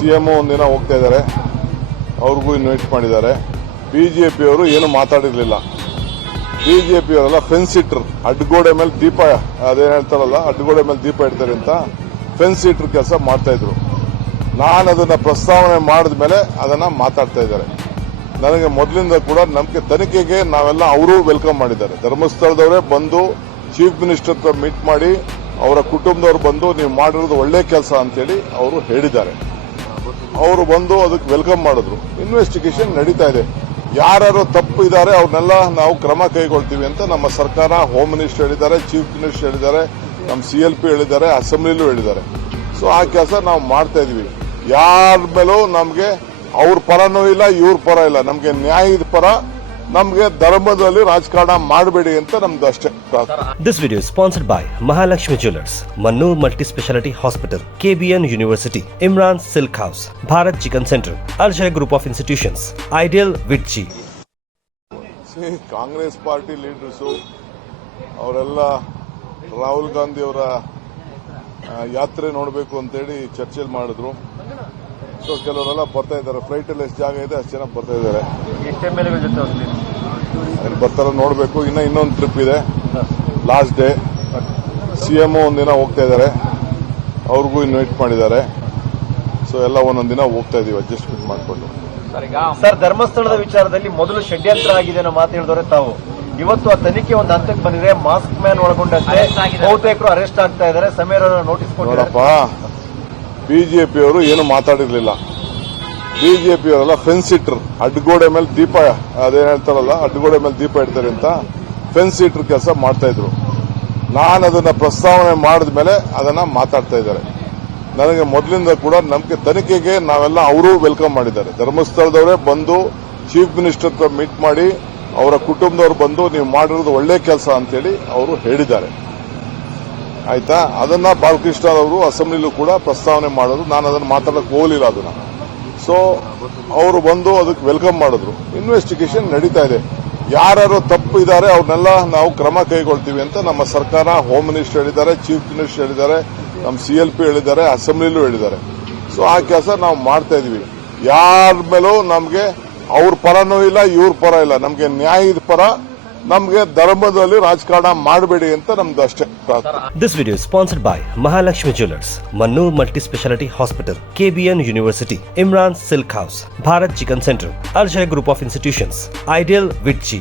CM ಒಂದಿನ ಹೋಗ್ತಾ ಇದ್ದಾರೆ, ಅವ್ರಿಗೂ ಇನ್ವೈಟ್ ಮಾಡಿದ್ದಾರೆ. ಬಿಜೆಪಿಯವರು ಏನು ಮಾತಾಡಿರಲಿಲ್ಲ. ಬಿಜೆಪಿಯವರೆಲ್ಲ ಫೆನ್ಸ್ ಇಟ್ರು, ಅಡ್ಡಗೋಡೆ ಮೇಲೆ ದೀಪ, ಅದೇನು ಹೇಳ್ತಾರಲ್ಲ ಅಡ್ಡಗೋಡೆ ಮೇಲೆ ದೀಪ ಇಡ್ತಾರೆ ಅಂತ ಫೆನ್ಸ್ ಇಟ್ರು ಕೆಲಸ ಮಾಡ್ತಾ ಇದ್ರು. ನಾನು ಅದನ್ನ ಪ್ರಸ್ತಾವನೆ ಮಾಡಿದ ಮೇಲೆ ಅದನ್ನ ಮಾತಾಡ್ತಾ ಇದ್ದಾರೆ. ನನಗೆ ಮೊದಲಿಂದ ಕೂಡ ನಂಬಿಕೆ ತನಿಖೆಗೆ ನಾವೆಲ್ಲ ಅವರು ವೆಲ್ಕಮ್ ಮಾಡಿದ್ದಾರೆ. ಧರ್ಮಸ್ಥಳದವರೇ ಬಂದು ಚೀಫ್ ಮಿನಿಸ್ಟರ್ ಹತ್ರ ಮೀಟ್ ಮಾಡಿ ಅವರ ಕುಟುಂಬದವರು ಬಂದು ನೀವು ಮಾಡಿರೋದು ಒಳ್ಳೆ ಕೆಲಸ ಅಂತೇಳಿ ಅವರು ಹೇಳಿದ್ದಾರೆ. ಅವರು ಬಂದು ಅದಕ್ಕೆ ವೆಲ್ಕಮ್ ಮಾಡಿದ್ರು. ಇನ್ವೆಸ್ಟಿಗೇಷನ್ ನಡೀತಾ ಇದೆ. ಯಾರು ತಪ್ಪು ಇದ್ದಾರೆ ಅವ್ರನ್ನೆಲ್ಲ ನಾವು ಕ್ರಮ ಕೈಗೊಳ್ತೀವಿ ಅಂತ ನಮ್ಮ ಸರ್ಕಾರ, ಹೋಮ್ ಮಿನಿಸ್ಟರ್ ಹೇಳಿದ್ದಾರೆ, ಚೀಫ್ ಮಿನಿಸ್ಟರ್ ಹೇಳಿದ್ದಾರೆ, ನಮ್ಮ CLP ಹೇಳಿದ್ದಾರೆ, ಅಸೆಂಬ್ಲಿಲೂ ಹೇಳಿದ್ದಾರೆ. ಸೊ ಆ ಕೆಲಸ ನಾವು ಮಾಡ್ತಾ ಇದೀವಿ. ಯಾರ ಮೇಲೂ ನಮಗೆ ಅವ್ರ ಪರನೂ ಇಲ್ಲ, ಇವ್ರ ಪರ ಇಲ್ಲ. ನಮಗೆ ನ್ಯಾಯದ ಪರ, ನಮಗೆ ಧರ್ಮದಲ್ಲಿ ರಾಜಕಾರಣ ಮಾಡಬೇಡಿ ಅಂತ ನಮ್ದು ಅಷ್ಟೇ. This video is sponsored by Mahalakshmi Jewelers, Mannur Multi-Speciality Hospital, KBN University, Imran Silk House, Bharat Chicken Center, Al Shaykh Group of Institutions, Ideal Vitchi. Congress party leaders ಅವರೆಲ್ಲ ರಾಹುಲ್ ಗಾಂಧಿ ಅವರ ಯಾತ್ರೆ ನೋಡಬೇಕು ಅಂತೇಳಿ ಚರ್ಚೆಯಲ್ಲಿ ಮಾಡಿದ್ರು. ಸೊ ಕೆಲವರೆಲ್ಲ ಬರ್ತಾ ಇದ್ದಾರೆ. ಫ್ಲೈಟ್ ಅಲ್ಲಿ ಎಷ್ಟು ಜಾಗ ಇದೆ ಅಷ್ಟು ಜನ ಬರ್ತಾ ಇದ್ದಾರೆ. ಬರ್ತಾರ ನೋಡಬೇಕು. ಇನ್ನೊಂದು ಟ್ರಿಪ್ ಇದೆ, ಲಾಸ್ಟ್ ಡೇ. CM ಒಂದಿನ ಹೋಗ್ತಾ ಇದ್ದಾರೆ, ಅವ್ರಿಗೂ ಇನ್ವೈಟ್ ಮಾಡಿದ್ದಾರೆ. ಸೊ ಎಲ್ಲ ಒಂದೊಂದು ದಿನ ಹೋಗ್ತಾ ಇದೀವಿ ಅಡ್ಜಸ್ಟ್ಮೆಂಟ್ ಮಾಡಿಕೊಂಡು. ಸರ್, ಧರ್ಮಸ್ಥಳದ ವಿಚಾರದಲ್ಲಿ ಮೊದಲು ಷಡ್ಯಂತ್ರ ಆಗಿದೆ ಅನ್ನೋ ಮಾತು ಹೇಳಿದವರೆ ತಾವು. ಇವತ್ತು ಆ ತನಿಖೆ ಒಂದು ಹಂತಕ್ಕೆ ಬಂದಿದೆ. ಮಾಸ್ಕ್ ಮ್ಯಾನ್ ಒಳಗೊಂಡಂತೆ ಬಹುತೇಕರು ಅರೆಸ್ಟ್ ಆಗ್ತಾ ಇದ್ದಾರೆ. ಸಮೀರ್ ನೋಟಿಸ್ ನೋಡಪ್ಪ, ಬಿಜೆಪಿಯವರು ಏನು ಮಾತಾಡಿರಲಿಲ್ಲ. ಬಿಜೆಪಿಯವರೆಲ್ಲ ಫೆನ್ಸ್ ಇಟ್ರು, ಅಡ್ಡಗೋಡೆ ಮೇಲೆ ದೀಪ, ಅದೇನು ಹೇಳ್ತಾರಲ್ಲ ಅಡ್ಡಗೋಡೆ ಮೇಲೆ ದೀಪ ಇಡ್ತಾರೆ ಅಂತ ಫೆನ್ಸ್ ಇಟ್ರು ಕೆಲಸ ಮಾಡ್ತಾ ಇದ್ರು. ನಾನು ಅದನ್ನ ಪ್ರಸ್ತಾವನೆ ಮಾಡಿದ ಮೇಲೆ ಅದನ್ನ ಮಾತಾಡ್ತಾ ಇದ್ದಾರೆ. ನನಗೆ ಮೊದಲಿಂದ ಕೂಡ ನಂಬಿಕೆ ತನಿಖೆಗೆ ನಾವೆಲ್ಲ ಅವರು ವೆಲ್ಕಮ್ ಮಾಡಿದ್ದಾರೆ. ಧರ್ಮಸ್ಥಳದವರೇ ಬಂದು ಚೀಫ್ ಮಿನಿಸ್ಟರ್ ಹತ್ರ ಮೀಟ್ ಮಾಡಿ ಅವರ ಕುಟುಂಬದವರು ಬಂದು ನೀವು ಮಾಡಿರೋದು ಒಳ್ಳೆ ಕೆಲಸ ಅಂತೇಳಿ ಅವರು ಹೇಳಿದ್ದಾರೆ. ಆಯ್ತಾ? ಅದನ್ನ ಬಾಲಕೃಷ್ಣ ಅವರು ಅಸೆಂಬ್ಲಿಲೂ ಕೂಡ ಪ್ರಸ್ತಾವನೆ ಮಾಡೋದು. ನಾನು ಅದನ್ನ ಮಾತಾಡಕ್ಕೆ ಹೋಗಲಿಲ್ಲ ಅದನ್ನ. ಸೊ ಅವರು ಬಂದು ಅದಕ್ಕೆ ವೆಲ್ಕಮ್ ಮಾಡಿದ್ರು. ಇನ್ವೆಸ್ಟಿಗೇಷನ್ ನಡೀತಾ ಇದೆ. ಯಾರು ತಪ್ಪು ಇದ್ದಾರೆ ಅವ್ರನ್ನೆಲ್ಲ ನಾವು ಕ್ರಮ ಕೈಗೊಳ್ತೀವಿ ಅಂತ ನಮ್ಮ ಸರ್ಕಾರ, ಹೋಮ್ ಮಿನಿಸ್ಟರ್ ಹೇಳಿದ್ದಾರೆ, ಚೀಫ್ ಮಿನಿಸ್ಟರ್ ಹೇಳಿದ್ದಾರೆ, ನಮ್ಮ CLP ಹೇಳಿದ್ದಾರೆ, ಅಸೆಂಬ್ಲಿಲೂ ಹೇಳಿದ್ದಾರೆ. ಸೊ ಆ ಕೆಲಸ ನಾವು ಮಾಡ್ತಾ ಇದೀವಿ. ಯಾರ ಮೇಲೂ ನಮಗೆ ಅವ್ರ ಪರನೂ ಇಲ್ಲ, ಇವ್ರ ಪರ ಇಲ್ಲ. ನಮಗೆ ನ್ಯಾಯದ ಪರ, ನಮಗೆ ಧರ್ಮದಲ್ಲಿ ರಾಜಕಾರಣ ಮಾಡಬೇಡಿ ಅಂತ ನಮ್ದು ಅಷ್ಟೇ. This video is sponsored by Mahalakshmi Jewelers, Mannur Multi-Speciality Hospital, KBN University, Imran Silk House, Bharat Chicken Center, Al Shaykh Group of Institutions, Ideal Vitchi.